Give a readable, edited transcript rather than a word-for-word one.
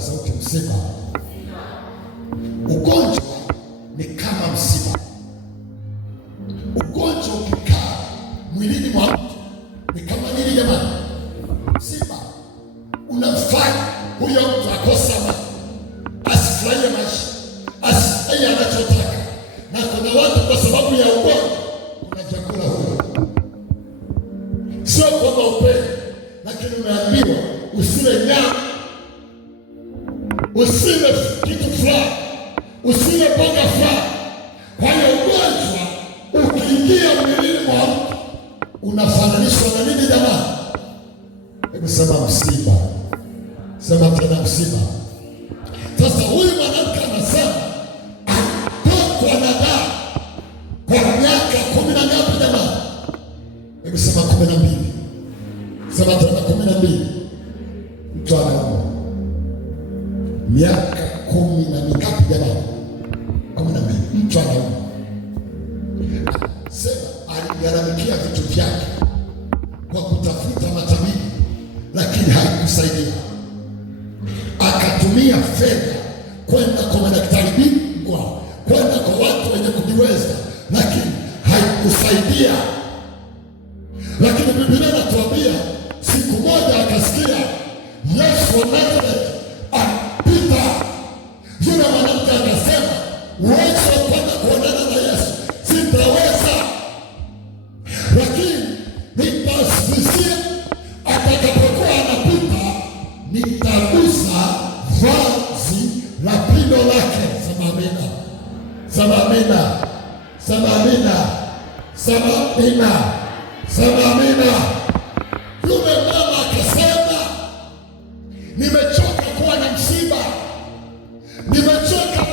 kwa sauti, msiba. Ugonjwa ni kama msiba. Ugonjwa ukikaa mwilini mwa mtu ni kama nini jamani? Msiba. Unamfanya huyo mtu akose amani, asifurahie maisha, asifurahie anachotaka. Na kuna watu kwa sababu ya ugonjwa unachakula huyo. Sio kwamba upende, lakini umeambiwa usile nyama, usile kitu fulani, usile mboga fulani. Kwa hiyo ugonjwa ukiingia mwilini mwa mtu unafananishwa na nini jamani? Hebu sema msiba. Sema tena msiba. Sasa huyu mwanamke anasema atokwa na damu kwa miaka 10 na ngapi jamani? Hebu sema 12. Sema tena 12. Mtu anaumwa miaka 10 na ngapi jamani? 12. Mtu anaumwa. Sema aligharamikia vitu vyake kwa kutafuta matabibu, lakini haikusaidia. Akatumia fedha kwenda kwa madaktari bingwa, kwenda kwa watu wenye kujiweza, lakini haikusaidia. Lakini Biblia inatuambia siku moja akasikia Yesu wa Nazareti apita. Yule mwanamke akasema, uwezo wa kwenda kuonana na Yesu sitaweza, lakini nitasikia atakapokuwa anapita, nitagusa vazi la pindo lake. Sema amina. Sema amina. Sema amina. Sema amina. Sema amina. Yule mama akasema, nimechoka kuwa na msiba, nimechoka